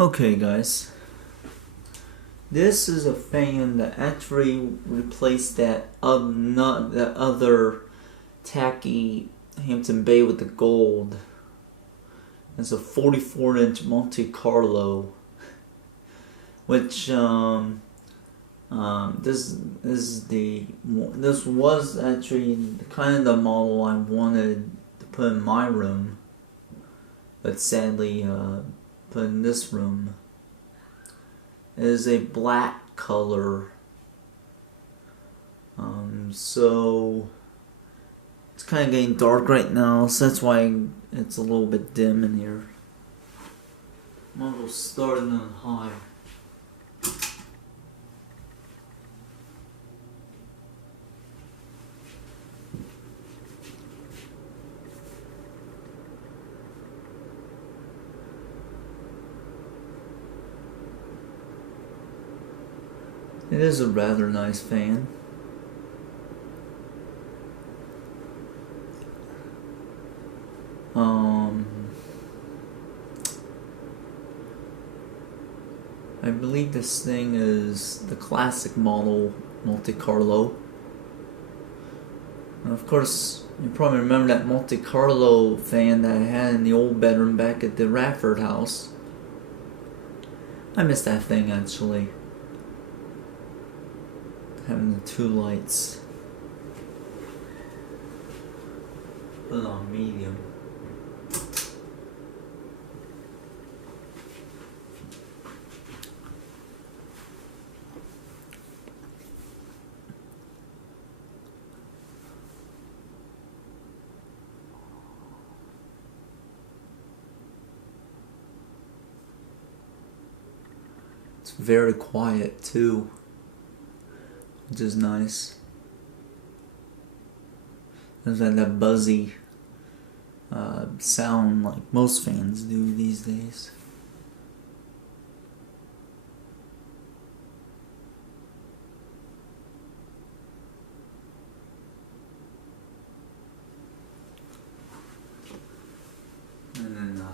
Okay guys, this is a fan that actually replaced that other Tacky Hampton Bay with the gold. It's a 44-inch Monte Carlo, which this was actually kind of the model I wanted to put in my room, but sadly put in this room. It is a black color, so it's kind of getting dark right now, so that's why it's a little bit dim in here. I'm gonna start it on high. It is a rather nice fan. I believe this thing is the classic model Monte Carlo. And of course, you probably remember that Monte Carlo fan that I had in the old bedroom back at the Rafford house. I miss that thing actually. Having the two lights. Put it on medium. It's very quiet too, which is nice. Doesn't have that buzzy sound like most fans do these days. And then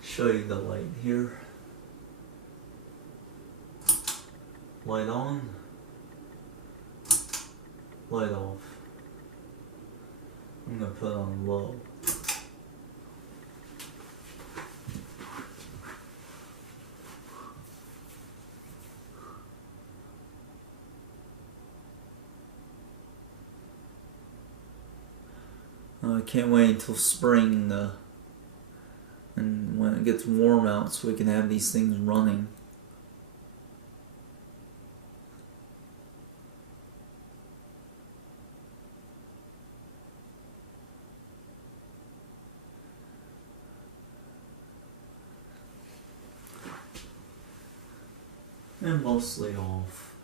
show you the light here. Light on, light off. I'm gonna put it on low. I can't wait until spring and when it gets warm out so we can have these things running. And mostly off.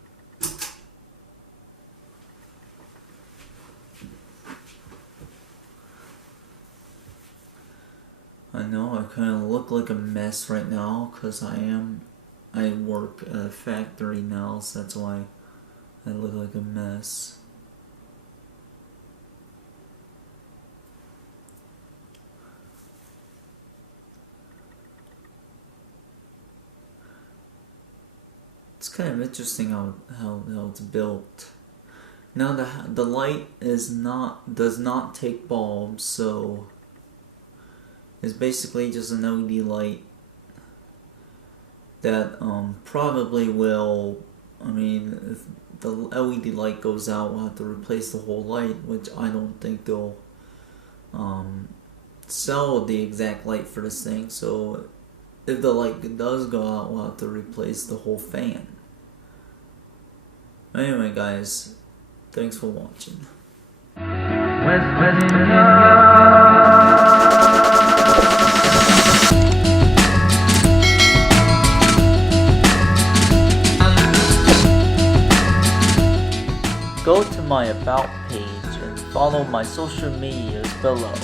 I know I kind of look like a mess right now because I work at a factory now, so that's why I look like a mess. It's kind of interesting how it's built. Now the light does not take bulbs, so it's basically just an LED light that probably will. I mean, if the LED light goes out, we'll have to replace the whole light, which I don't think they'll sell the exact light for this thing. So if the light does go out, we'll have to replace the whole fan. Anyway guys, thanks for watching. Go to my About page and follow my social medias below.